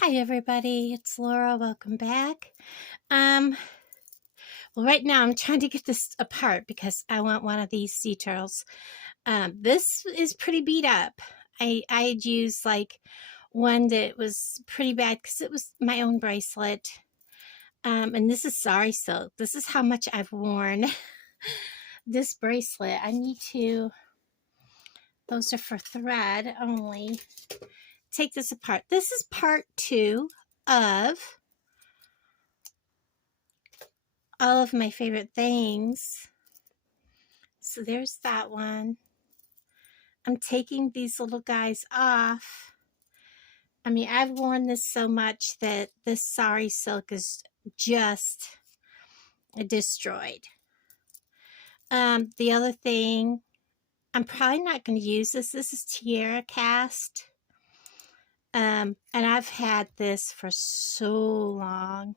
Hi everybody, it's Laura. Welcome back. Um, well, right now I'm trying to get this apart because I want one of these sea turtles. This is pretty beat up. I'd used like one that was pretty bad because it was my own bracelet. And this is sorry silk. This is how much I've worn this bracelet. I need to. Those are for thread only. Take this apart. This is part 2 of all of my favorite things. So there's that one. I'm taking these little guys off. I mean, I've worn this so much that this sari silk is just destroyed. The other thing, I'm probably not going to use this. This is Tiara cast. And I've had this for so long.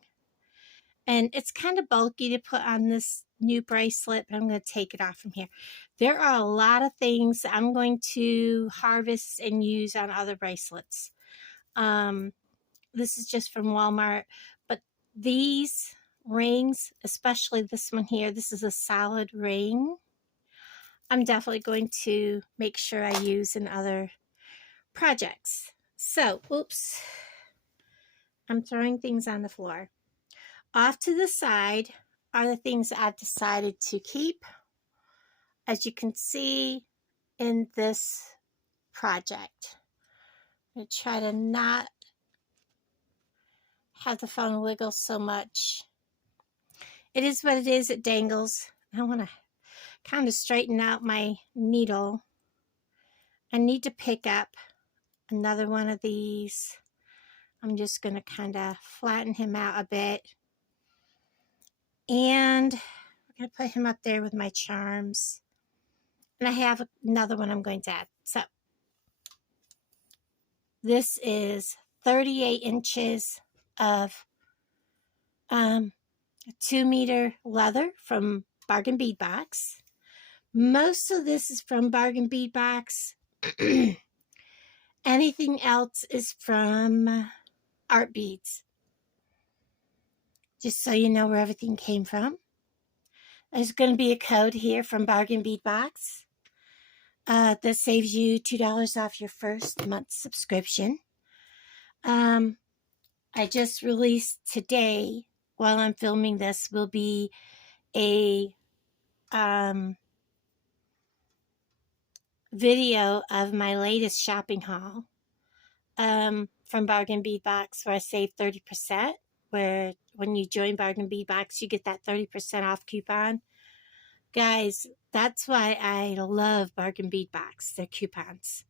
And it's kind of bulky to put on this new bracelet, but I'm going to take it off from here. There are a lot of things I'm going to harvest and use on other bracelets. This is just from Walmart, but these rings, especially this one here, this is a solid ring. I'm definitely going to make sure I use in other projects. So, oops, I'm throwing things on the floor. Off to the side are the things I've decided to keep. As you can see in this project, I'm going to try to not have the phone wiggle so much. It is what it is. It dangles. I want to kind of straighten out my needle. I need to pick up another one of these. I'm just going to kind of flatten him out a bit. And we're going to put him up there with my charms. And I have another one I'm going to add. So this is 38 inches of 2-meter leather from Bargain Bead Box. Most of this is from Bargain Bead Box. Anything else is from Art Beads. Just so you know where everything came from. There's going to be a code here from Bargain Bead Box that saves you $2 off your first month's subscription. I just released today, while I'm filming this, will be a video of my latest shopping haul from Bargain Bead Box, where I saved 30%, where when you join Bargain Bead Box, you get that 30% off coupon. Guys, that's why I love Bargain Bead Box, their coupons.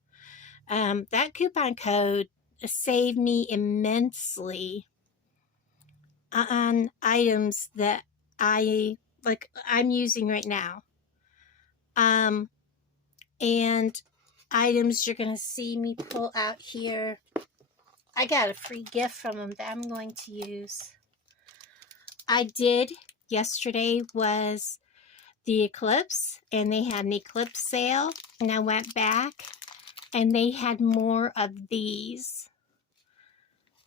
That coupon code saved me immensely on items that I'm using right now. And items you're going to see me pull out here. I got a free gift from them that I'm going to use. Yesterday was the eclipse, and they had an eclipse sale, and I went back and they had more of these,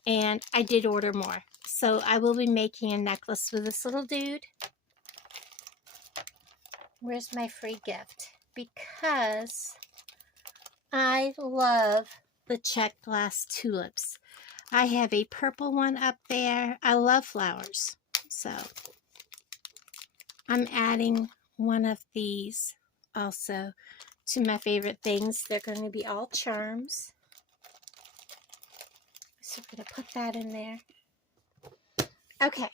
and I did order more. So I will be making a necklace with this little dude. Where's my free gift? Because I love the checked glass tulips. I have a purple one up there. I love flowers. So I'm adding one of these also to my favorite things. They're going to be all charms. So we're going to put that in there. Okay.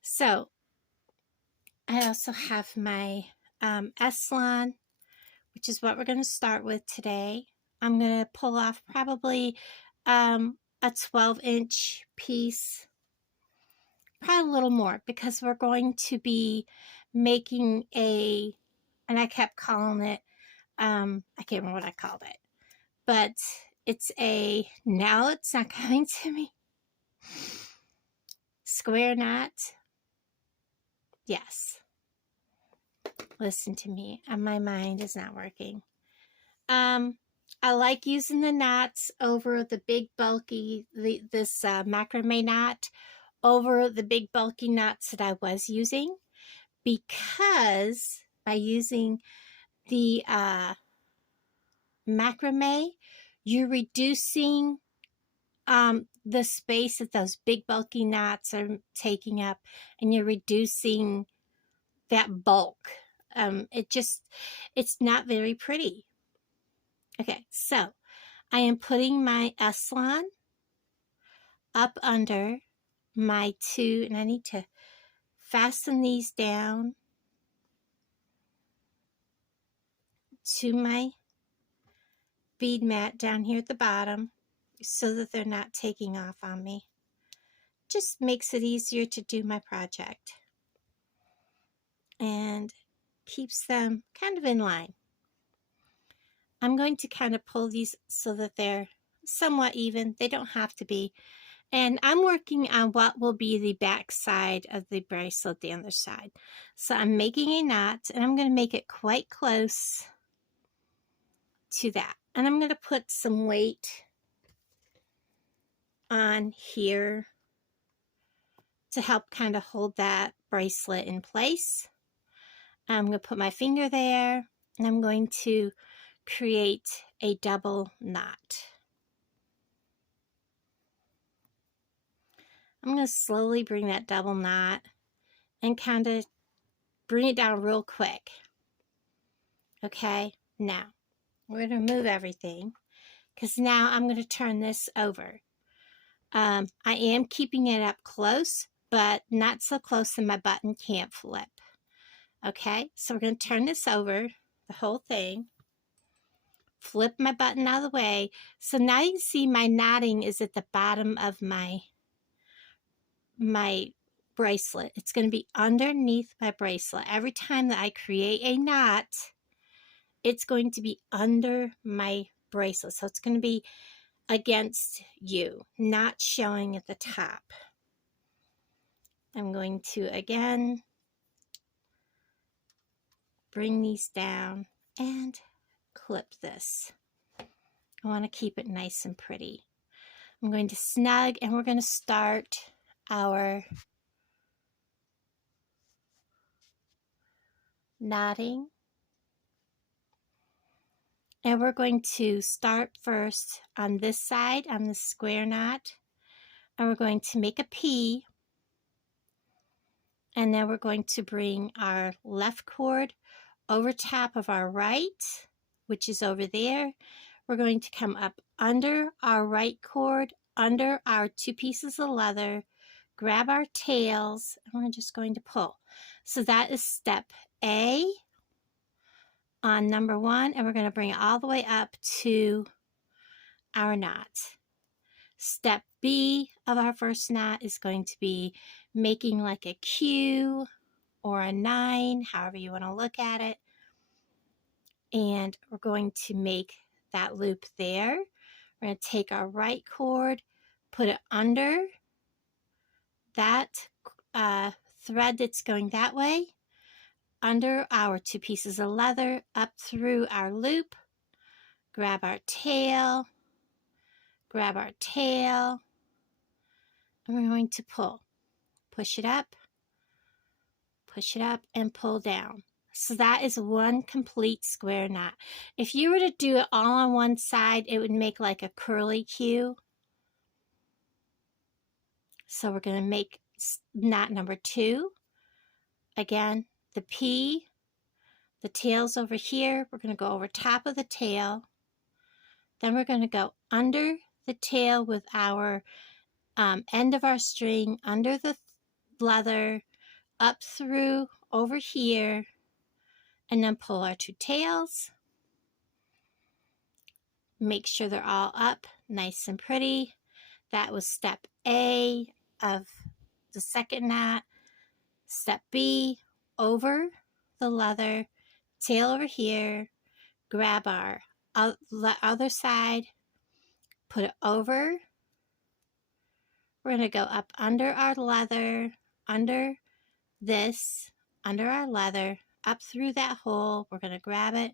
So I also have my Eslon, which is what we're going to start with today. I'm going to pull off probably a 12-inch piece, probably a little more, because we're going to be making and I kept calling it, I can't remember what I called it, but now it's not coming to me, square knot. Yes. Listen to me. My mind is not working. I like using the knots over the big bulky, this macrame knot over the big bulky knots that I was using, because by using the macrame, you're reducing the space that those big bulky knots are taking up, and you're reducing that bulk. It's not very pretty. Okay, so I am putting my Eslon up under my two, and I need to fasten these down to my bead mat down here at the bottom so that they're not taking off on me. Just makes it easier to do my project and keeps them kind of in line. I'm going to kind of pull these so that they're somewhat even. They don't have to be. And I'm working on what will be the back side of the bracelet, the other side. So I'm making a knot, and I'm going to make it quite close to that. And I'm going to put some weight on here to help kind of hold that bracelet in place. I'm going to put my finger there, and I'm going to create a double knot. I'm going to slowly bring that double knot and kind of bring it down real quick. Okay, now we're going to remove everything, because now I'm going to turn this over. I am keeping it up close, but not so close that my button can't flip. Okay, so we're going to turn this over, the whole thing. Flip my button out of the way. So now you can see my knotting is at the bottom of my bracelet. It's going to be underneath my bracelet. Every time that I create a knot, it's going to be under my bracelet. So it's going to be against you, not showing at the top. I'm going to again bring these down and clip this. I want to keep it nice and pretty. I'm going to snug, and we're going to start our knotting. And we're going to start first on this side, on the square knot, and we're going to make a P, and then we're going to bring our left cord over top of our right, which is over there. We're going to come up under our right cord, under our two pieces of leather, grab our tails, and we're just going to pull. So that is step A on number 1, and we're going to bring it all the way up to our knot. Step B of our first knot is going to be making like a Q or a 9, however you want to look at it. And we're going to make that loop there. We're going to take our right cord, put it under that thread that's going that way, under our two pieces of leather, up through our loop, grab our tail, and we're going to pull. Push it up, and pull down. So that is one complete square knot. If you were to do it all on one side, it would make like a curly Q. So we're going to make knot number 2. Again, the P, the tail's over here. We're going to go over top of the tail. Then we're going to go under the tail with our end of our string, under the leather, up through over here, and then pull our 2 tails. Make sure they're all up nice and pretty. That was step A of the second knot. Step B, over the leather, tail over here, grab our other side, put it over. We're going to go up under our leather, under this, under our leather, up through that hole. We're going to grab it,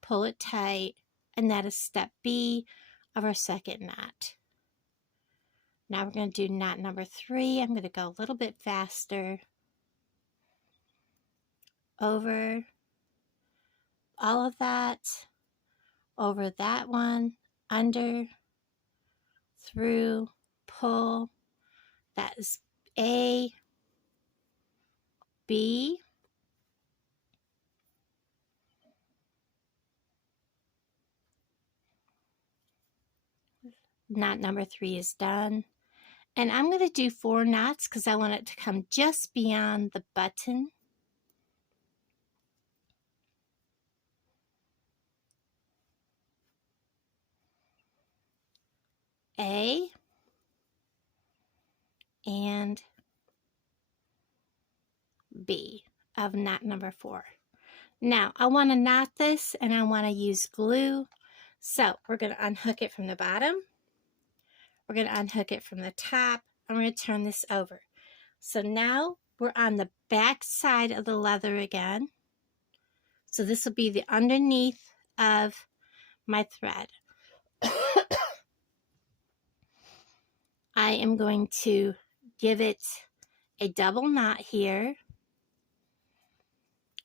pull it tight, and that is step B of our second knot. Now we're going to do knot number 3. I'm going to go a little bit faster. Over all of that, over that one, under, through, pull. That is A, B, knot number 3 is done. And I'm going to do 4 knots because I want it to come just beyond the button. A and B of knot number 4. Now I want to knot this and I want to use glue. So we're going to unhook it from the bottom. We're going to unhook it from the top. I'm going to turn this over. So now we're on the back side of the leather again. So this will be the underneath of my thread. I am going to give it a double knot here.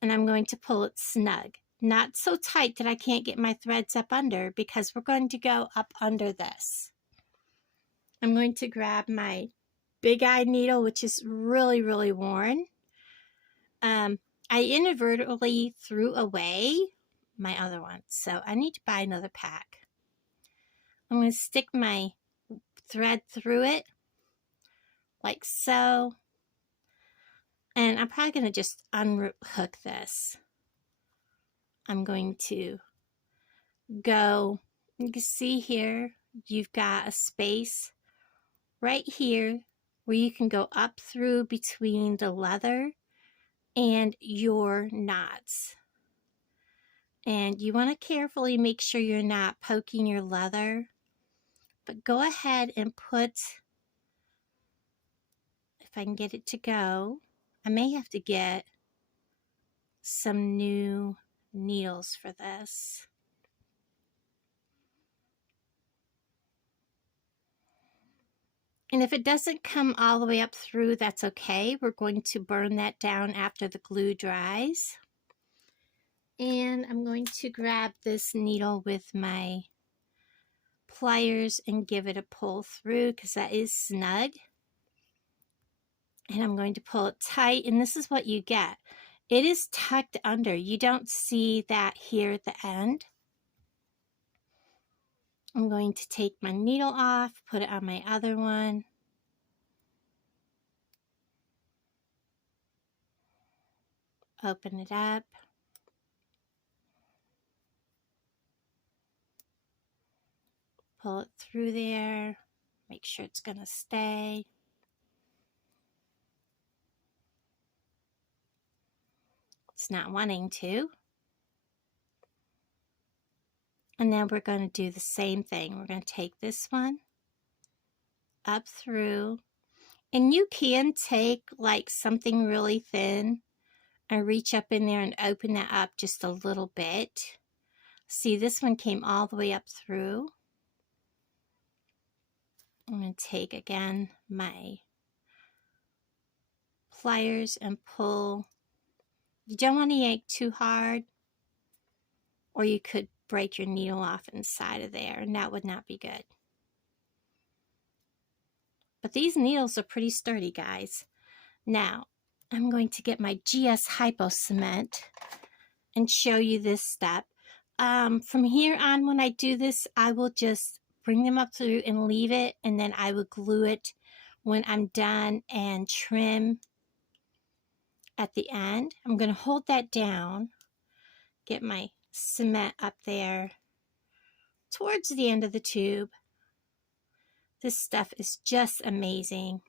And I'm going to pull it snug. Not so tight that I can't get my threads up under, because we're going to go up under this. I'm going to grab my big eye needle, which is really, really worn. I inadvertently threw away my other one, so I need to buy another pack. I'm going to stick my thread through it like so, and I'm probably going to just unhook this. I'm going to go, you can see here, you've got a space right here where you can go up through between the leather and your knots. And you want to carefully make sure you're not poking your leather, but go ahead and put, if I can get it to go, I may have to get some new needles for this. And if it doesn't come all the way up through, that's okay. We're going to burn that down after the glue dries. And I'm going to grab this needle with my pliers and give it a pull through, because that is snug. And I'm going to pull it tight, and this is what you get. It is tucked under. You don't see that here at the end. I'm going to take my needle off, put it on my other one. Open it up. Pull it through there. Make sure it's going to stay. It's not wanting to. And then we're going to do the same thing. We're going to take this one up through. And you can take like something really thin and reach up in there and open that up just a little bit. See, this one came all the way up through. I'm going to take again my pliers and pull. You don't want to yank too hard, or you could break your needle off inside of there, and that would not be good. But these needles are pretty sturdy, guys. Now, I'm going to get my GS Hypo Cement and show you this step. From here on, when I do this, I will just bring them up through and leave it, and then I will glue it when I'm done and trim at the end. I'm going to hold that down, get my cement up there towards the end of the tube. This stuff is just amazing.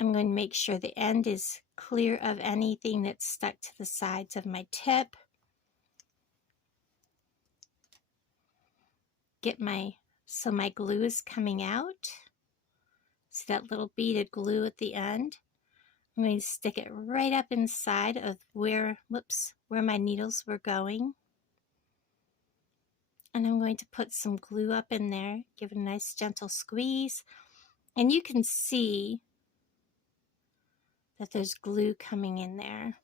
I'm going to make sure the end is clear of anything that's stuck to the sides of my tip. Get so my glue is coming out. See that little bead of glue at the end? I'm going to stick it right up inside of where my needles were going. And I'm going to put some glue up in there, give it a nice gentle squeeze. And you can see that there's glue coming in there.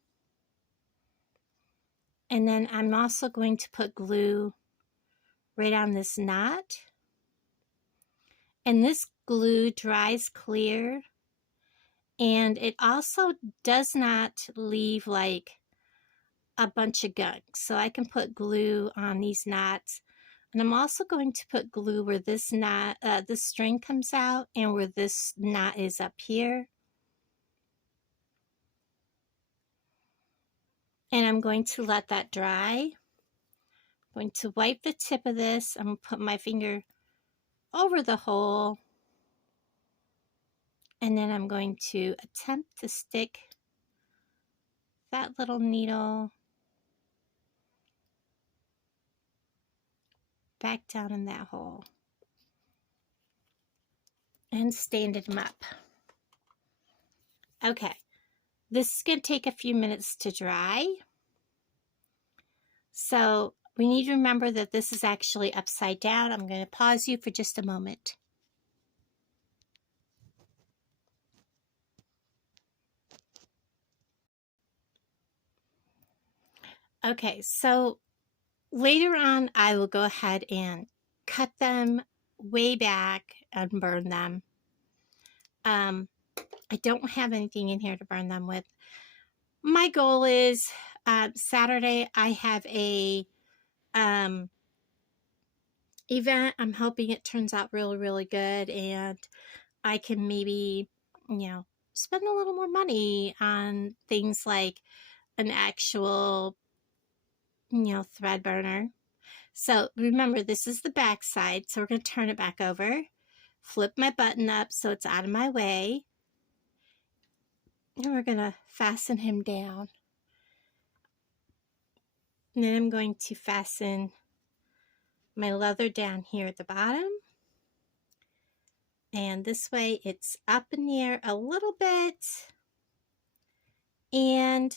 And then I'm also going to put glue right on this knot. And this glue dries clear. And it also does not leave like a bunch of gunk. So I can put glue on these knots. And I'm also going to put glue where this knot, this string comes out and where this knot is up here. And I'm going to let that dry. I'm going to wipe the tip of this. I'm going to put my finger over the hole. And then I'm going to attempt to stick that little needle back down in that hole. And stand them up. Okay, this is going to take a few minutes to dry. So we need to remember that this is actually upside down. I'm going to pause you for just a moment. Okay, so later on I will go ahead and cut them way back and burn them. I don't have anything in here to burn them with. My goal is Saturday I have a event. I'm hoping it turns out really good and I can maybe, spend a little more money on things like an actual, thread burner. So remember, this is the back side. So we're going to turn it back over, flip my button up so it's out of my way. And we're going to fasten him down. And then I'm going to fasten my leather down here at the bottom. And this way it's up in the air a little bit. And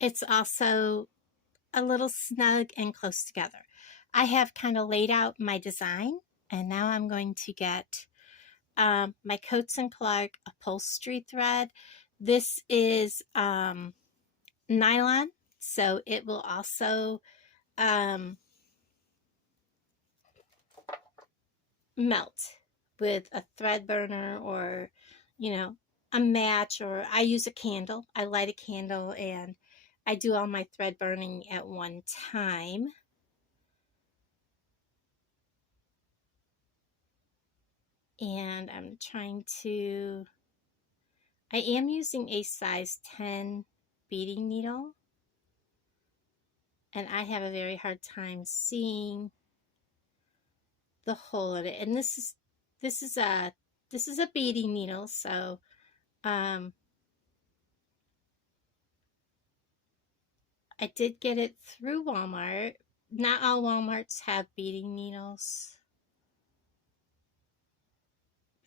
it's also a little snug and close together. I have kind of laid out my design, and now I'm going to get my Coats & Clark upholstery thread. This is nylon, so it will also melt with a thread burner or, a match, or I use a candle. I light a candle and I do all my thread burning at one time. And I'm trying to, I am using a size 10 beading needle. And I have a very hard time seeing the hole in it. And this is a beading needle, so I did get it through Walmart. Not all Walmarts have beading needles.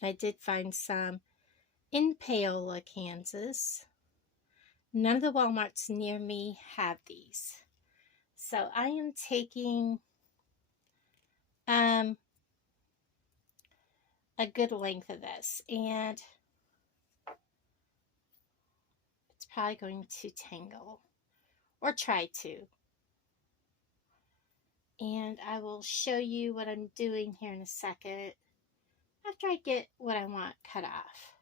I did find some in Paola, Kansas. None of the Walmarts near me have these. So I am taking a good length of this, and it's probably going to tangle, or try to. And I will show you what I'm doing here in a second after I get what I want cut off.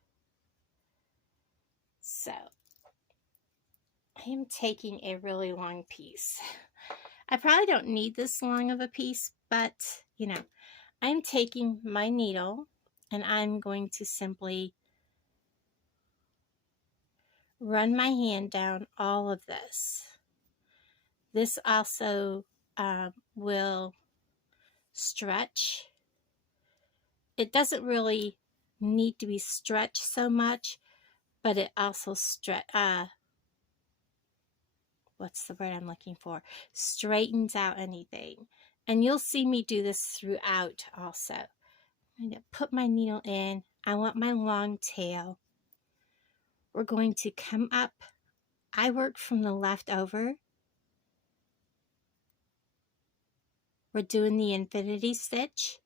So I am taking a really long piece. I probably don't need this long of a piece, but I'm taking my needle and I'm going to simply run my hand down all of this. This also will stretch. It doesn't really need to be stretched so much, but it also what's the word I'm looking for? Straightens out anything. And you'll see me do this throughout also. I'm going to put my needle in. I want my long tail. We're going to come up. I work from the left over. we're doing the infinity stitch.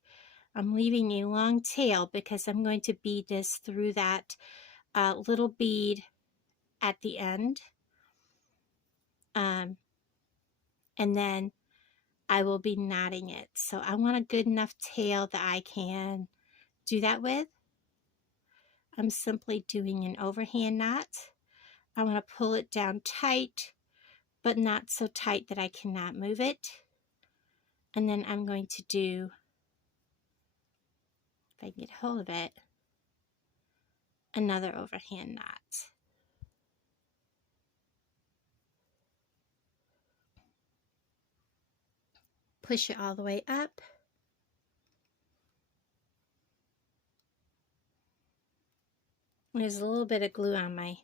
I'm leaving a long tail because I'm going to bead this through that little bead at the end. And then I will be knotting it. So I want a good enough tail that I can do that with. I'm simply doing an overhand knot. I want to pull it down tight, but not so tight that I cannot move it. And then I'm going to do, if I can get hold of it, another overhand knot. Push it all the way up. There's a little bit of glue on my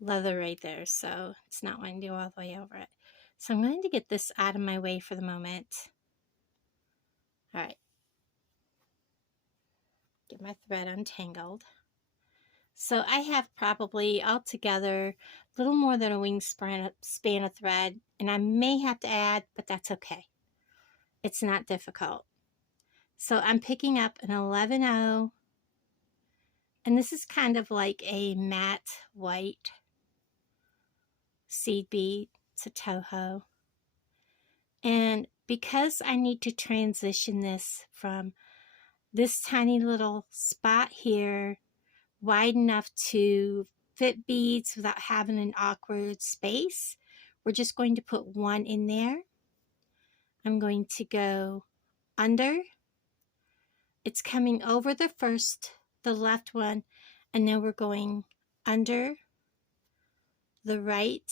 leather right there, so it's not wanting to go all the way over it. So I'm going to get this out of my way for the moment. All right. Get my thread untangled. So I have probably altogether a little more than a wingspan of thread, and I may have to add, but that's okay. It's not difficult. So I'm picking up an 11-0, and this is kind of like a matte white seed bead. It's a Toho. And because I need to transition this from this tiny little spot here wide enough to fit beads without having an awkward space, we're just going to put one in there. I'm going to go under. It's coming over the left one, and then we're going under the right.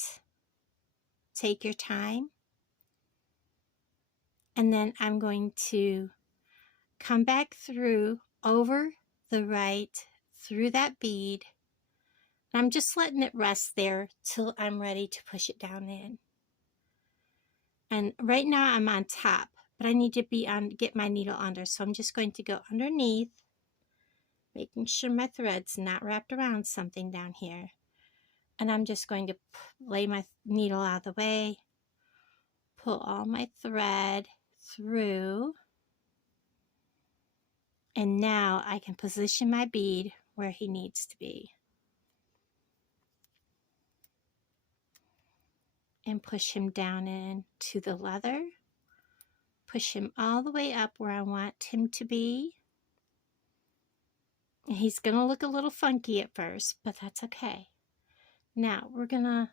Take your time. And then I'm going to come back through, over the right, through that bead. I'm just letting it rest there till I'm ready to push it down in. And right now I'm on top, but I need to get my needle under. So I'm just going to go underneath, making sure my thread's not wrapped around something down here. And I'm just going to lay my needle out of the way, pull all my thread through, and now I can position my bead where he needs to be. And push him down into the leather. Push him all the way up where I want him to be. He's going to look a little funky at first, but that's okay. Now we're going to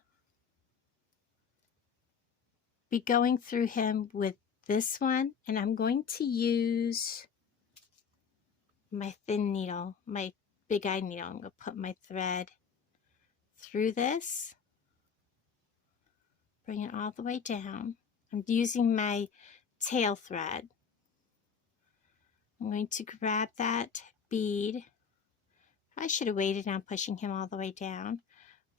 be going through him with this one, and I'm going to use my thin needle, my big eye needle. I'm going to put my thread through this, bring it all the way down. I'm using my tail thread. I'm going to grab that bead. I should have waited on pushing him all the way down,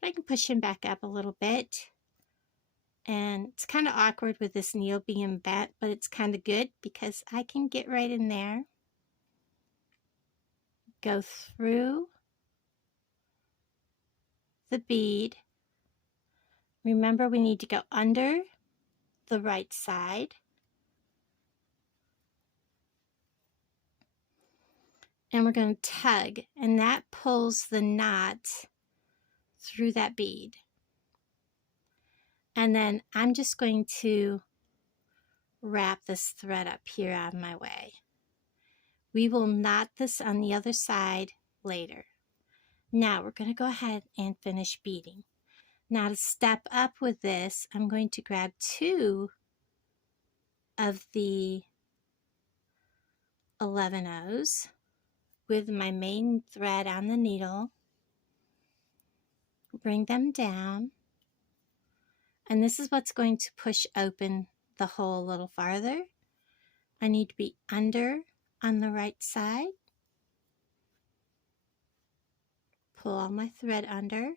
but I can push him back up a little bit. And it's kind of awkward with this needle being bent, but it's kind of good because I can get right in there, go through the bead. Remember, we need to go under the right side. And we're going to tug, and that pulls the knot through that bead. And then I'm just going to wrap this thread up here out of my way. We will knot this on the other side later. Now we're going to go ahead and finish beading. Now to step up with this, I'm going to grab 2 of the 11-0s with my main thread on the needle. Bring them down. And this is what's going to push open the hole a little farther. I need to be under on the right side. Pull all my thread under.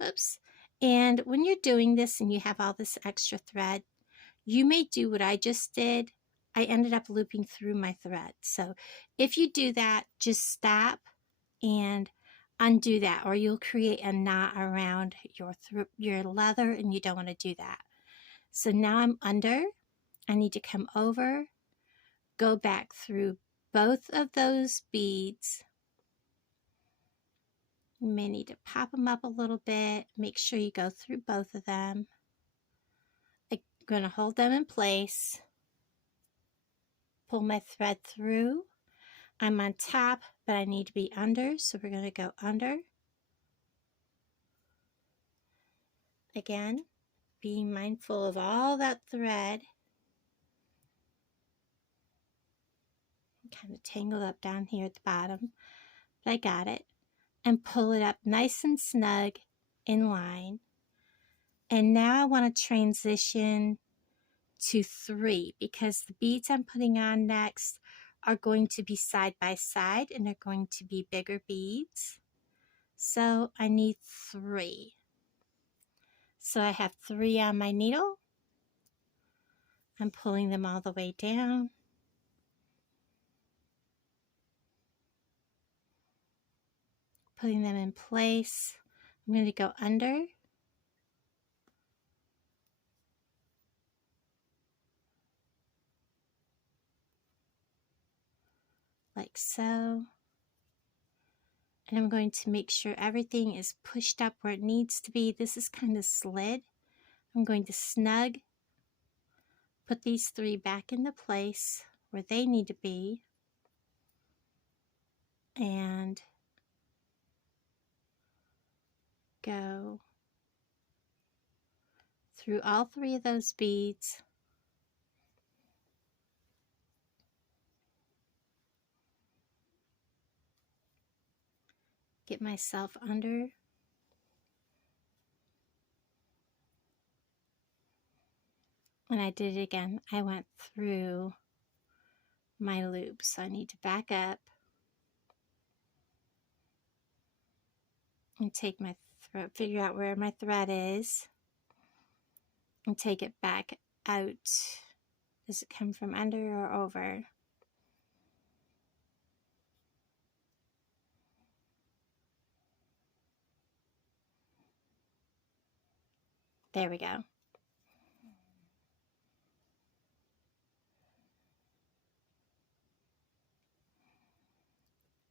Oops. And when you're doing this and you have all this extra thread, you may do what I just did. I ended up looping through my thread. So if you do that, just stop and undo that, or you'll create a knot around your leather, and you don't want to do that. So now I'm under. I need to come over, go back through both of those beads. You may need to pop them up a little bit. Make sure you go through both of them. I'm going to hold them in place. Pull my thread through. I'm on top, but I need to be under, so we're going to go under. Again, being mindful of all that thread. Kind of tangled up down here at the bottom, but I got it. And pull it up nice and snug in line. And now I want to transition to 3 because the beads I'm putting on next are going to be side by side and they're going to be bigger beads. So I need 3. So I have 3 on my needle. I'm pulling them all the way down. Putting them in place. I'm going to go under. Like so. And I'm going to make sure everything is pushed up where it needs to be. This is kind of slid. I'm going to snug, put these 3 back into place where they need to be. And go through all 3 of those beads. Get myself under. And I did it again. I went through my loop, so I need to back up and take my thread, figure out where my thread is, and take it back out. Does it come from under or over? There we go.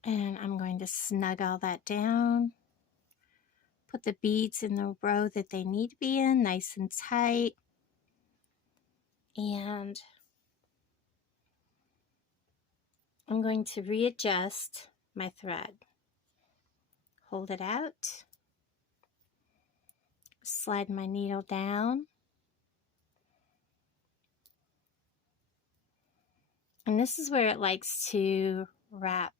And I'm going to snug all that down. Put the beads in the row that they need to be in, nice and tight. And I'm going to readjust my thread. Hold it out. Slide my needle down. And this is where it likes to wrap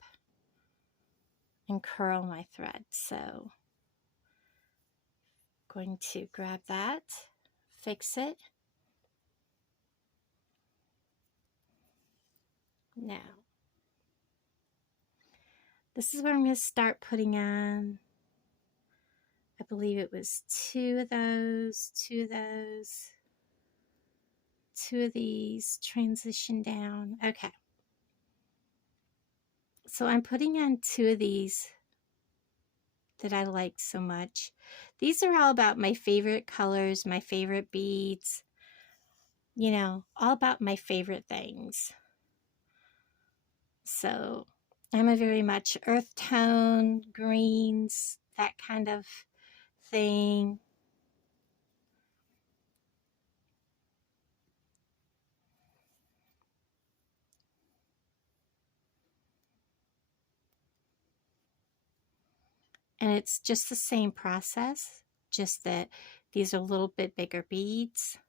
and curl my thread. So I'm going to grab that, fix it. Now, this is where I'm going to start putting on, I believe it was 2 of those, 2 of those, 2 of these, transition down. Okay. So I'm putting on 2 of these that I liked so much. These are all about my favorite colors, my favorite beads, you know, all about my favorite things. So I'm a very much earth tone, greens, that kind of thing. And it's just the same process, just that these are a little bit bigger beads.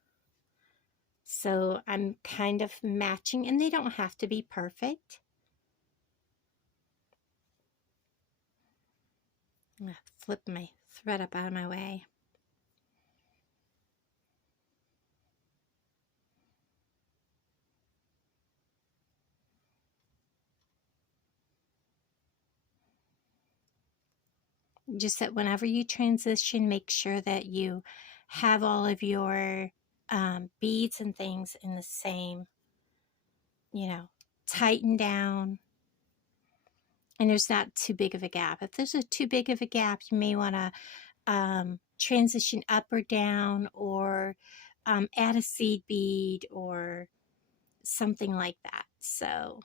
So I'm kind of matching, and they don't have to be perfect. I'm going to flip my thread up out of my way. Just that whenever you transition, make sure that you have all of your beads and things in the same, you know, tighten down. And there's not too big of a gap. If there's too big of a gap, you may want to transition up or down, or add a seed bead or something like that. So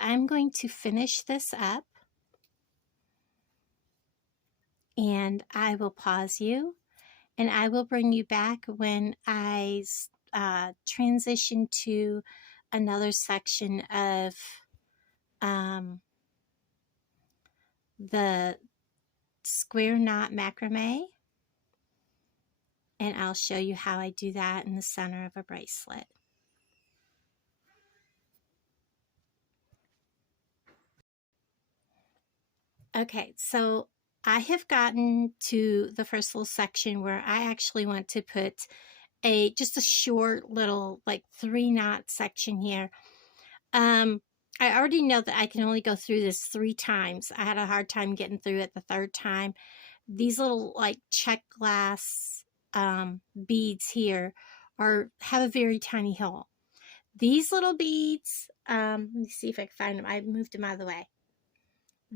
I'm going to finish this up, and I will pause you, and I will bring you back when I transition to another section of the square knot macrame, and I'll show you how I do that in the center of a bracelet. Okay, so I have gotten to the first little section where I actually want to put just a short little like 3-knot section here. I already know that I can only go through this 3 times. I had a hard time getting through it the 3rd time. These little like check glass beads here have a very tiny hole. These little beads, let me see if I can find them. I moved them out of the way.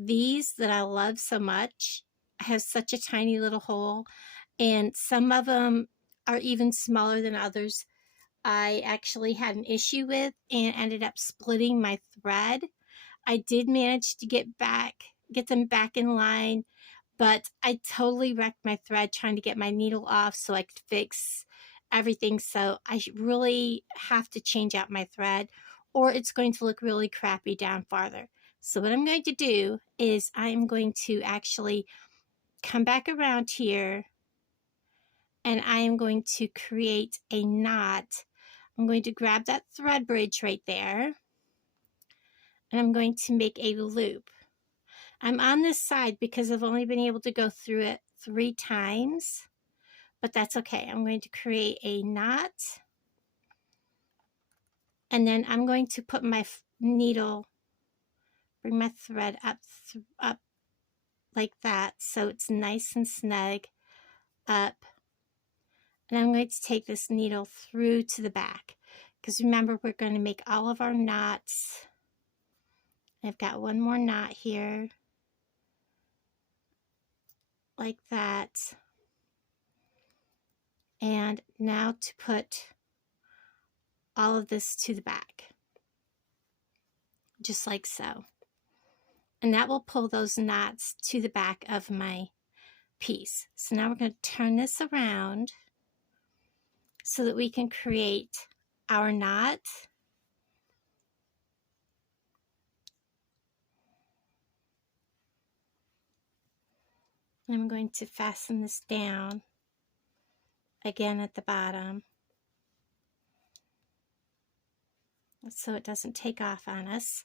These that I love so much have such a tiny little hole, and some of them are even smaller than others. I actually had an issue with and ended up splitting my thread. I did manage to get them back in line, but I totally wrecked my thread trying to get my needle off so I could fix everything. So I really have to change out my thread, or it's going to look really crappy down farther. So what I'm going to do is I'm going to actually come back around here, and I am going to create a knot. I'm going to grab that thread bridge right there, and I'm going to make a loop. I'm on this side because I've only been able to go through it 3 times, but that's okay. I'm going to create a knot, and then I'm going to put my needle, bring my thread up like that so it's nice and snug up. And I'm going to take this needle through to the back, because remember, we're going to make all of our knots. I've got one more knot here like that. And now to put all of this to the back, just like so. And that will pull those knots to the back of my piece. So now we're going to turn this around so that we can create our knot. And I'm going to fasten this down again at the bottom so it doesn't take off on us.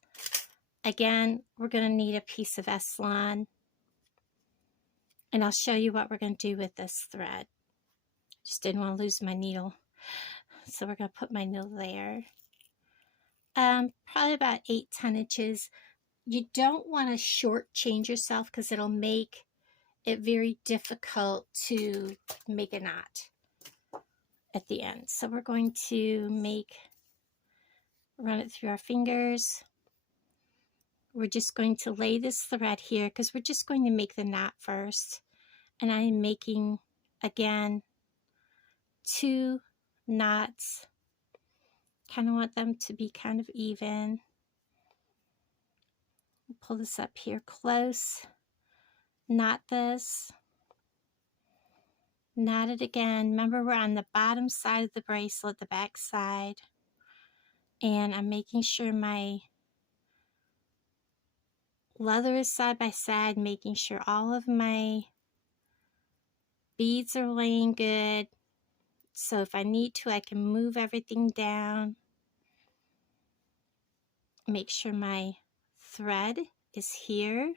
Again, we're going to need a piece of Eslon, and I'll show you what we're going to do with this thread. Just didn't want to lose my needle, so we're going to put my needle there. Probably about 8-10 inches. You don't want to shortchange yourself because it'll make it very difficult to make a knot at the end. So we're going to run it through our fingers. We're just going to lay this thread here because we're just going to make the knot first. And I'm making, again, 2 knots. Kind of want them to be kind of even. Pull this up here close. Knot this. Knot it again. Remember, we're on the bottom side of the bracelet, the back side. And I'm making sure my leather is side by side, making sure all of my beads are laying good. So if I need to, I can move everything down. Make sure my thread is here,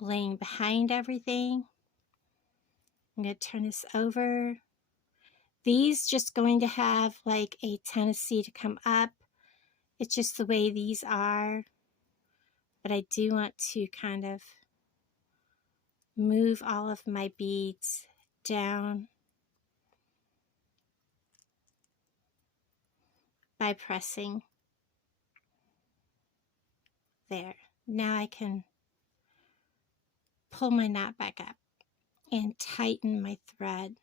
laying behind everything. I'm going to turn this over. These just going to have like a tendency to come up. It's just the way these are. but I do want to kind of move all of my beads down by pressing there. Now I can pull my knot back up and tighten my thread.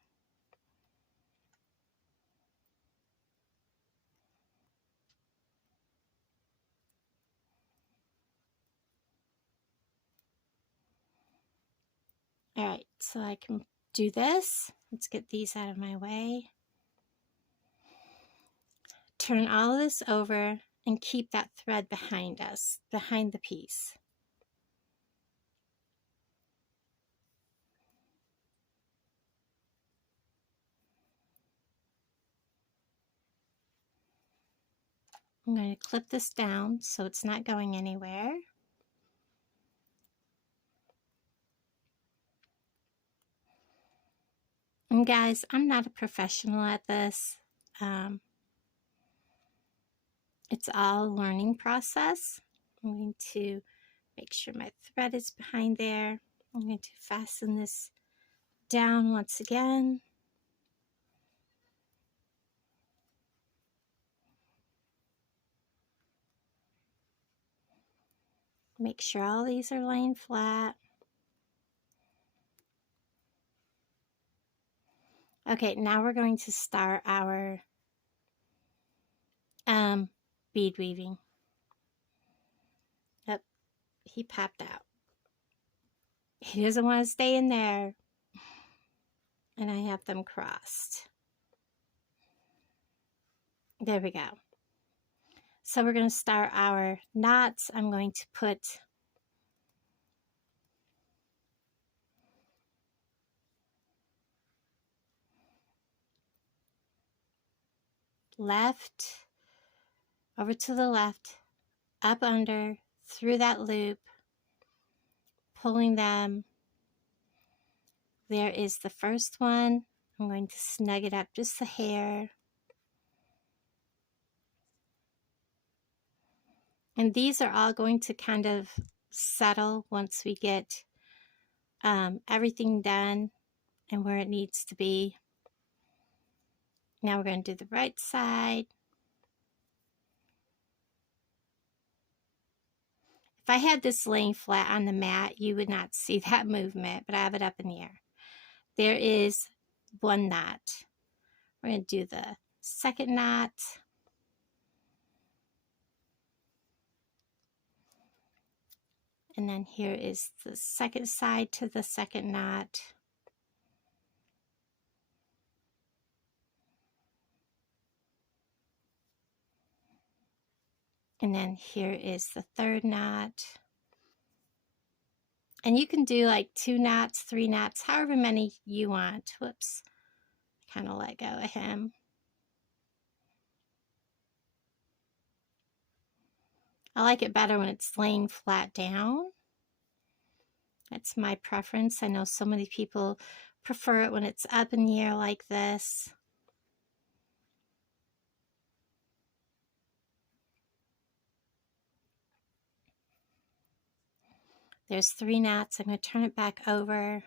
All right, so I can do this. Let's get these out of my way. Turn all of this over and keep that thread behind us, behind the piece. I'm going to clip this down so it's not going anywhere. And guys, I'm not a professional at this. It's all a learning process. I'm going to make sure my thread is behind there. I'm going to fasten this down once again. Make sure all these are laying flat. Okay, now we're going to start our bead weaving. Yep, he popped out. He doesn't want to stay in there. And I have them crossed. There we go. So we're going to start our knots. I'm going to put left, over to the left, up under, through that loop, pulling them. There is the first one. I'm going to snug it up just a hair. And these are all going to kind of settle once we get everything done and where it needs to be. Now we're going to do the right side. If I had this laying flat on the mat, you would not see that movement, but I have it up in the air. There is one knot. We're going to do the second knot. And then here is the second side to the second knot. And then here is the third knot. And you can do like 2 knots, 3 knots, however many you want. Whoops, kind of let go of him. I like it better when it's laying flat down. That's my preference. I know so many people prefer it when it's up in the air like this. There's 3 knots. I'm going to turn it back over.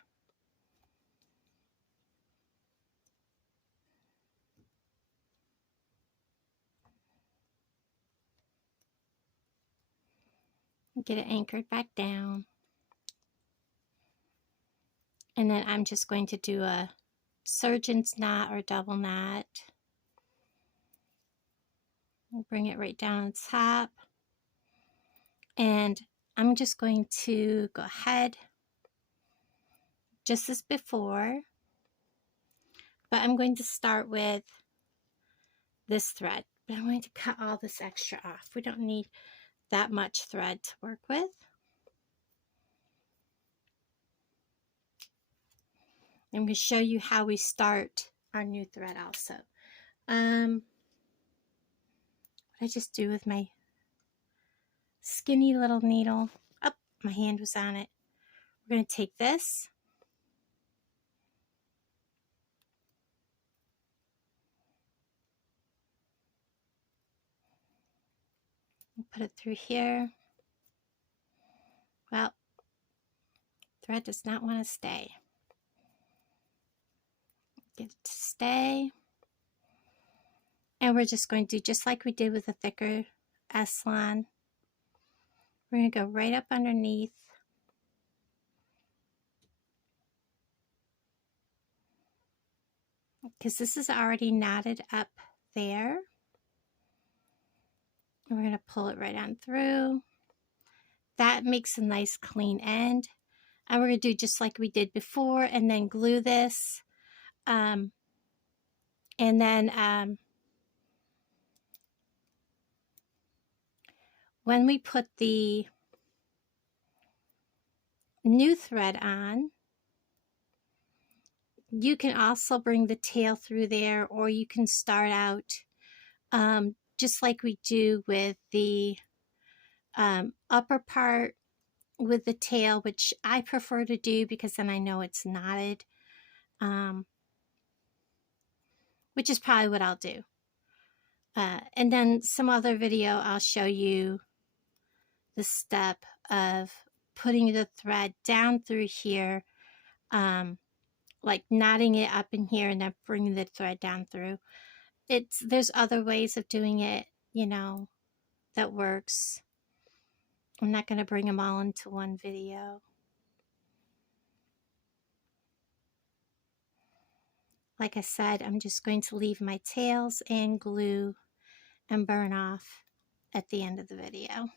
Get it anchored back down. And then I'm just going to do a surgeon's knot or double knot. Bring it right down on top. And I'm just going to go ahead, just as before, but I'm going to start with this thread. But I'm going to cut all this extra off. We don't need that much thread to work with. I'm going to show you how we start our new thread also. What I just do with my skinny little needle. Oh, my hand was on it. We're going to take this. And put it through here. Well, thread does not want to stay. Get it to stay. And we're just going to do just like we did with the thicker S-line. We're going to go right up underneath. Because this is already knotted up there. We're going to pull it right on through. That makes a nice clean end. And we're going to do just like we did before and then glue this. And then when we put the new thread on, you can also bring the tail through there, or you can start out just like we do with the upper part with the tail, which I prefer to do because then I know it's knotted, which is probably what I'll do. And then some other video I'll show you the step of putting the thread down through here, like knotting it up in here and then bringing the thread down through. There's other ways of doing it, you know, that works. I'm not going to bring them all into one video. Like I said, I'm just going to leave my tails and glue and burn off at the end of the video.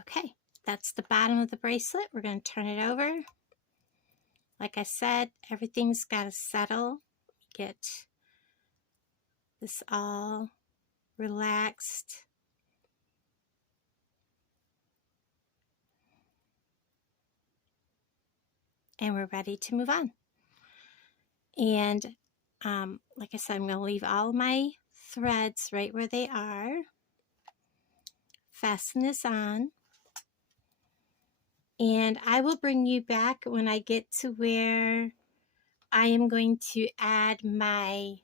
Okay, that's the bottom of the bracelet. We're going to turn it over. Like I said, everything's got to settle. Get this all relaxed. And we're ready to move on. And like I said, I'm going to leave all my threads right where they are. Fasten this on. And I will bring you back when I get to where I am going to add my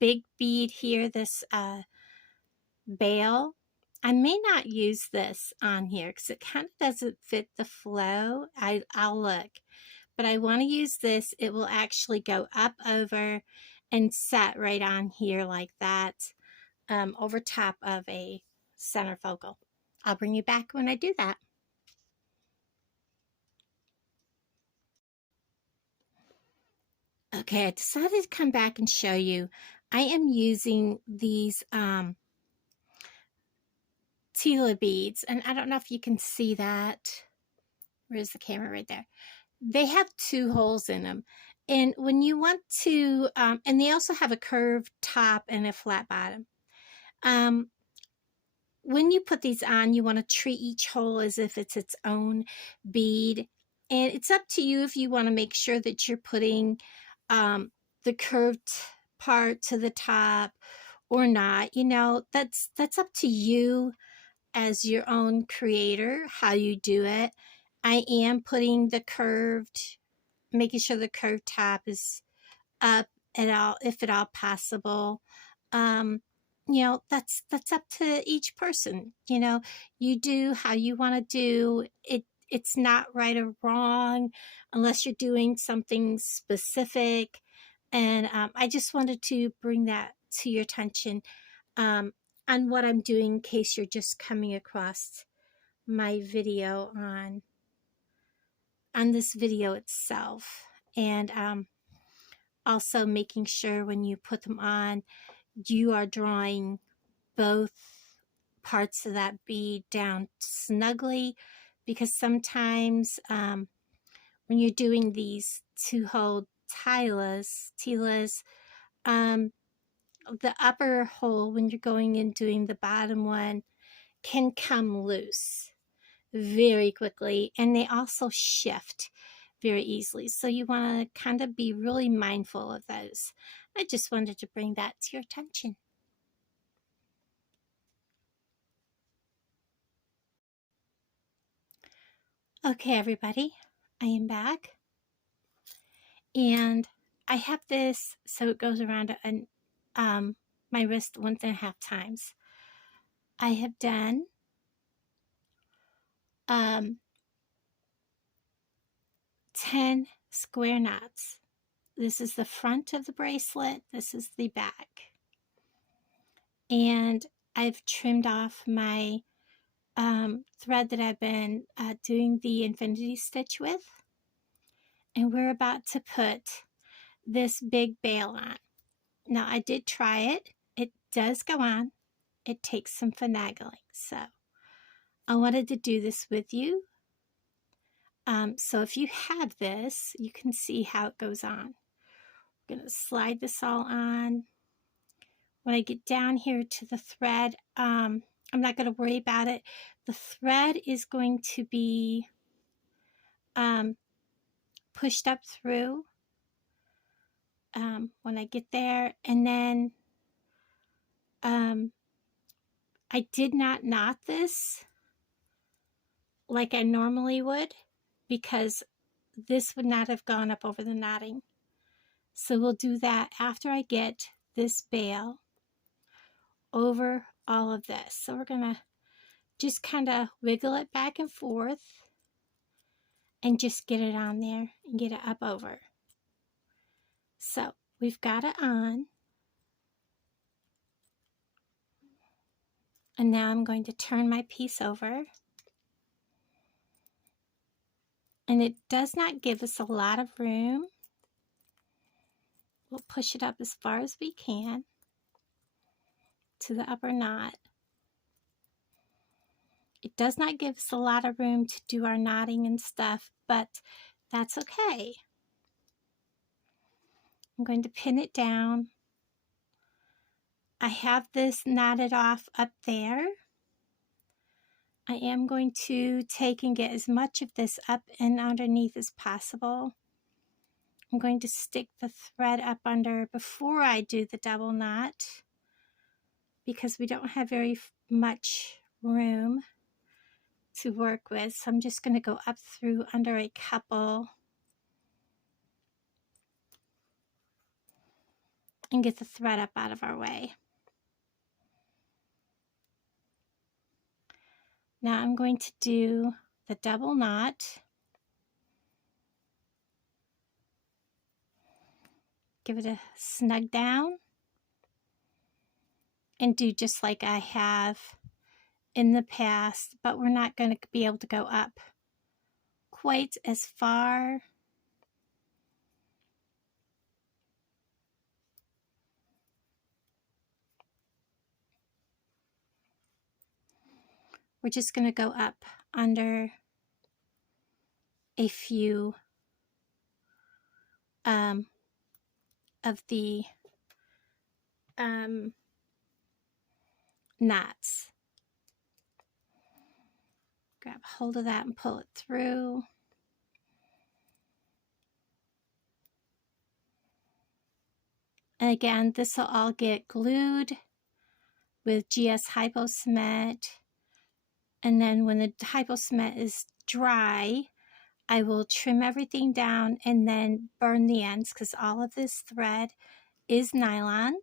big bead here, this bail. I may not use this on here because it kind of doesn't fit the flow. I'll look. But I want to use this. It will actually go up over and set right on here like that, over top of a center focal. I'll bring you back when I do that. Okay, I decided to come back and show you. I am using these Tila beads, and I don't know if you can see that. Where's the camera? Right there. They have 2 holes in them. And when you want to, and they also have a curved top and a flat bottom. When you put these on, you want to treat each hole as if it's its own bead. And it's up to you if you want to make sure that you're putting the curved part to the top or not. You know, that's up to you as your own creator, how you do it. I am putting the curved, making sure the curved top is up at all, if at all possible. You know, that's up to each person. You know, you do how you want to do it. It's not right or wrong unless you're doing something specific. And I just wanted to bring that to your attention on what I'm doing in case you're just coming across my video on this video itself. And also making sure when you put them on, you are drawing both parts of that bead down snugly, because sometimes when you're doing these 2-hole tilas, the upper hole, when you're going and doing the bottom one, can come loose very quickly, and they also shift very easily. So you want to kind of be really mindful of those. I just wanted to bring that to your attention. Okay, everybody, I am back, and I have this so it goes around my wrist 1.5 times. I have done 10 square knots. This is the front of the bracelet. This is the back, and I've trimmed off my thread that I've been doing the infinity stitch with, and we're about to put this big bail on. Now, I did try it. It does go on. It takes some finagling. So I wanted to do this with you. So if you have this, you can see how it goes on. I'm going to slide this all on. When I get down here to the thread, I'm not going to worry about it. The thread is going to be pushed up through when I get there. And then I did not knot this like I normally would, because this would not have gone up over the knotting. So we'll do that after I get this bail over all of this. So we're going to just kind of wiggle it back and forth and just get it on there and get it up over. So we've got it on. And now I'm going to turn my piece over. And it does not give us a lot of room. We'll push it up as far as we can to the upper knot. It does not give us a lot of room to do our knotting and stuff, but that's okay. I'm going to pin it down. I have this knotted off up there. I am going to take and get as much of this up and underneath as possible. I'm going to stick the thread up under before I do the double knot, because we don't have very much room to work with. So I'm just going to go up through under a couple and get the thread up out of our way. Now I'm going to do the double knot. Give it a snug down and do just like I have in the past, but we're not going to be able to go up quite as far. We're just going to go up under a few of the knots. Grab hold of that and pull it through. And again, this will all get glued with GS Hypo Cement. And then when the Hypo Cement is dry, I will trim everything down and then burn the ends, because all of this thread is nylon.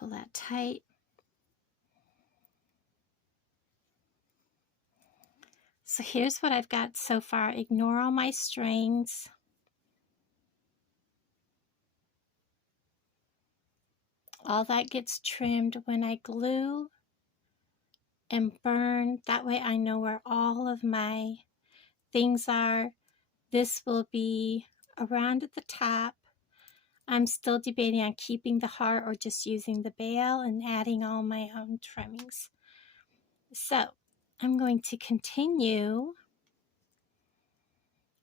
Pull that tight. So here's what I've got so far. Ignore all my strings. All that gets trimmed when I glue and burn. That way I know where all of my things are. This will be around at the top. I'm still debating on keeping the heart or just using the bail and adding all my own trimmings. So I'm going to continue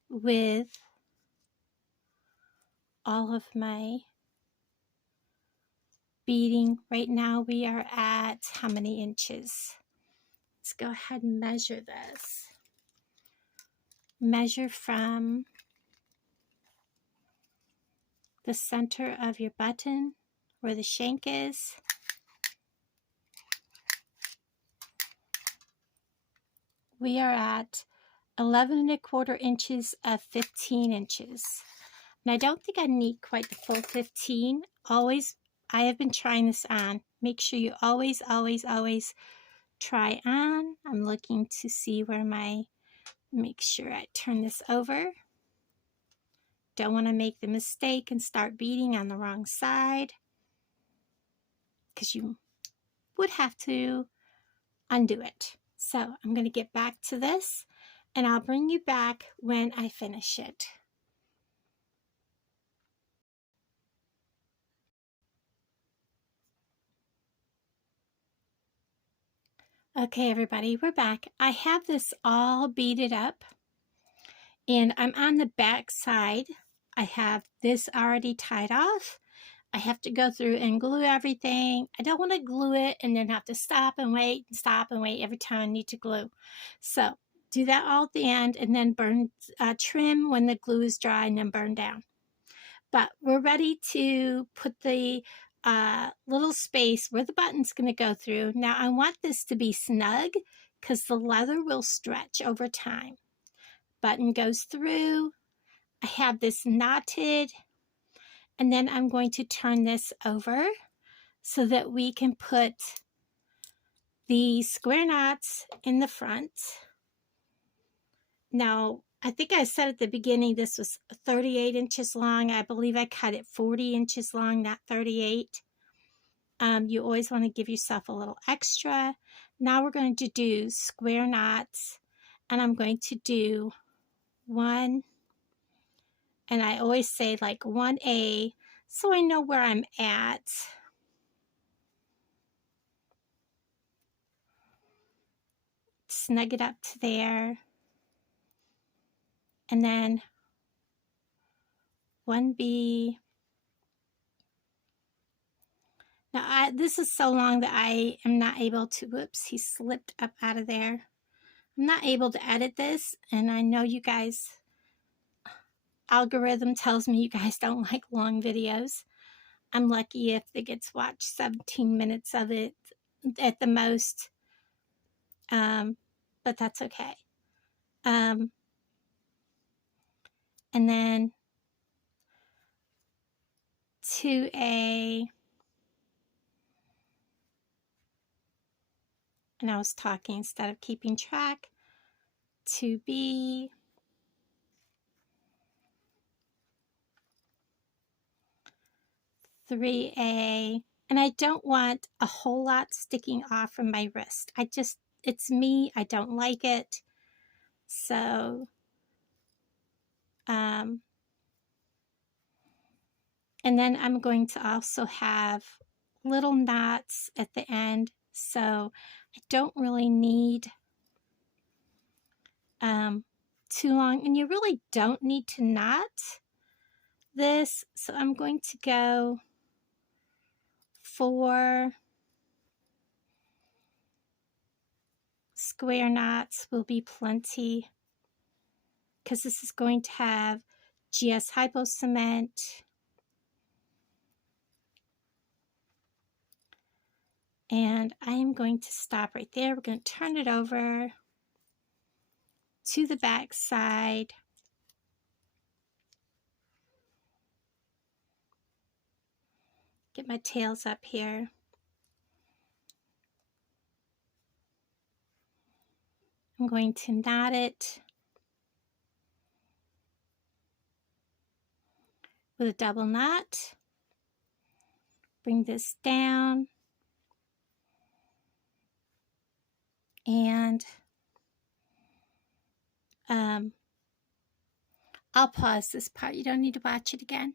with all of my beading. Right now we are at how many inches? Let's go ahead and measure this. measure from the center of your button where the shank is. We are at 11¼ inches of 15 inches. And I don't think I need quite the full 15. Always, I have been trying this on. Make sure you always, always, always try on. I'm looking to see where make sure I turn this over. Don't want to make the mistake and start beading on the wrong side, because you would have to undo it. So I'm going to get back to this, and I'll bring you back when I finish it. Okay, everybody, we're back. I have this all beaded up, and I'm on the back side. I have this already tied off. I have to go through and glue everything. I don't want to glue it and then have to stop and wait every time I need to glue. So do that all at the end, and then trim when the glue is dry, and then burn down. But we're ready to put the little space where the button's going to go through. Now I want this to be snug because the leather will stretch over time. Button goes through. I have this knotted, and then I'm going to turn this over so that we can put the square knots in the front. Now, I think I said at the beginning this was 38 inches long. I believe I cut it 40 inches long, not 38. You always want to give yourself a little extra. Now we're going to do square knots, and I'm going to do one, and I always say like 1A, so I know where I'm at. Snug it up to there, and then 1B. Now, this is so long that I am not able to, whoops, he slipped up out of there. I'm not able to edit this, and I know you guys, algorithm tells me you guys don't like long videos. I'm lucky if it gets watched 17 minutes of it at the most, but that's okay. And then 2A, and I was talking instead of keeping track, 2B, 3A, and I don't want a whole lot sticking off from my wrist. It's me, I don't like it. So, and then I'm going to also have little knots at the end, so I don't really need too long, and you really don't need to knot this, so I'm going to go 4 square knots will be plenty, because this is going to have GS Hypo Cement, and I am going to stop right there. We're going to turn it over to the back side. Get my tails up here. I'm going to knot it with a double knot. Bring this down. And I'll pause this part. You don't need to watch it again.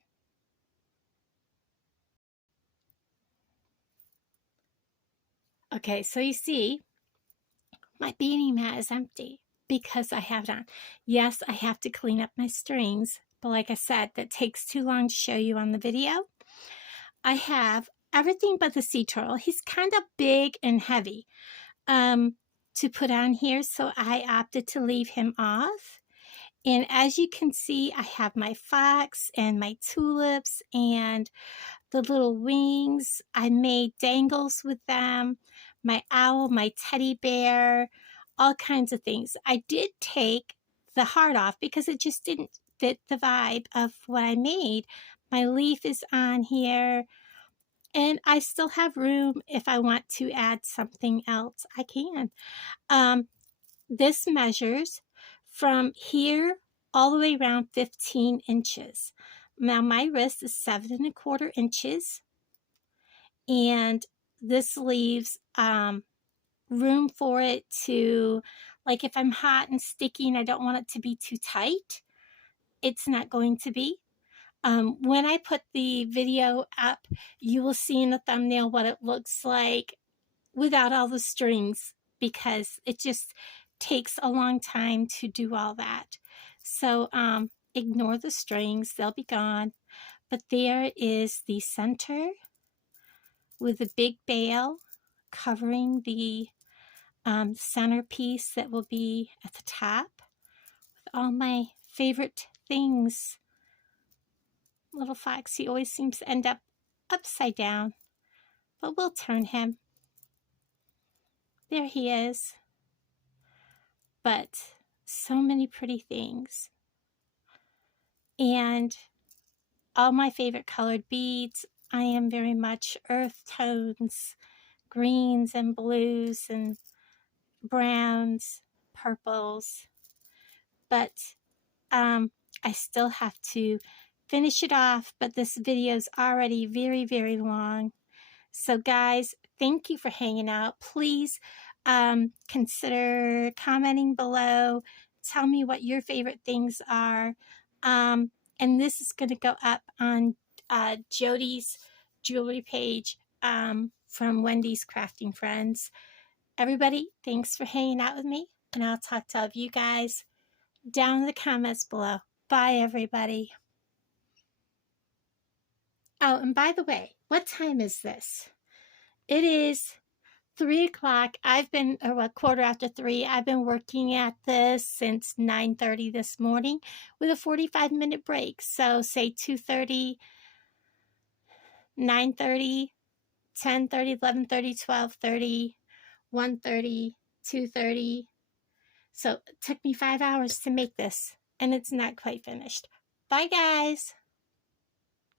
Okay, so you see, my beading mat is empty because I have it on. Yes, I have to clean up my strings, but like I said, that takes too long to show you on the video. I have everything but the sea turtle. He's kind of big and heavy to put on here, so I opted to leave him off. And as you can see, I have my fox and my tulips and the little wings. I made dangles with them, my owl, my teddy bear, all kinds of things. I did take the heart off because it just didn't fit the vibe of what I made. My leaf is on here, and I still have room if I want to add something else. I can. This measures from here all the way around 15 inches. Now my wrist is 7¼ inches, and this leaves room for it to, like if I'm hot and sticky and I don't want it to be too tight, it's not going to be. When I put the video up, you will see in the thumbnail what it looks like without all the strings, because it just takes a long time to do all that. So ignore the strings, they'll be gone. But there is the center with a big bail covering the centerpiece that will be at the top with all my favorite things. Little Foxy always seems to end up upside down, but we'll turn him. There he is. But so many pretty things. And all my favorite colored beads. I am very much earth tones, greens and blues and browns, purples. But I still have to finish it off, but this video is already very, very long. So guys, thank you for hanging out. Please consider commenting below. Tell me what your favorite things are. And this is going to go up on Jody's jewelry page from Wendy's Crafting Friends. Everybody, thanks for hanging out with me, and I'll talk to all of you guys down in the comments below. Bye, everybody. Oh, and by the way, what time is this? It is 3 o'clock. I've been, or what, 3:15. I've been working at this since 9:30 this morning with a 45-minute break. So say 2:30, 9:30, 10:30, 11:30, 12:30, 1:30, 2:30. So it took me 5 hours to make this, and it's not quite finished. Bye, guys.